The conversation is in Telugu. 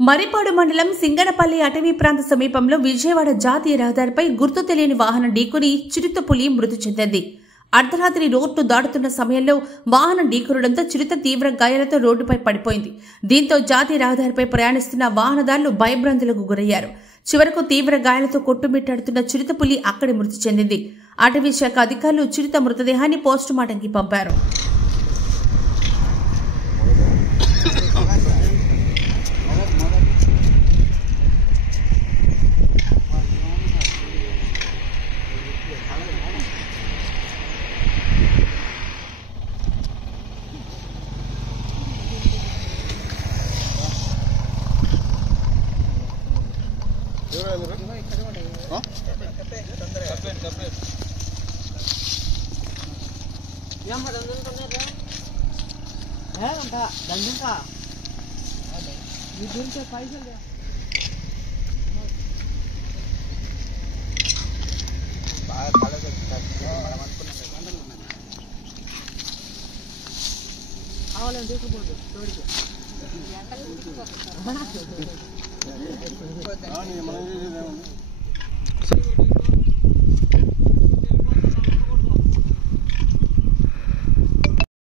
మరిపాడు మండలం సింగనపల్లి అటవీ ప్రాంత సమీపంలో విజయవాడ జాతీయ రహదారిపై గుర్తు తెలియని వాహనం ఢీకొని చిరుతపులి మృతి చెందింది. అర్ధరాత్రి రోడ్డు దాటుతున్న సమయంలో వాహనం ఢీకొనడంతో చిరుత తీవ్ర గాయాలతో రోడ్డుపై పడిపోయింది. దీంతో జాతీయ రహదారిపై ప్రయాణిస్తున్న వాహనదారులు భయభ్రాంతులకు గురయ్యారు. చివరకు తీవ్ర గాయాలతో కొట్టుమిట్టాడుతున్న చిరుతపులి అక్కడే మృతి చెందింది. అటవీ శాఖ అధికారులు చిరుత మృతదేహాన్ని పోస్టుమార్టంకి పంపారు. మనం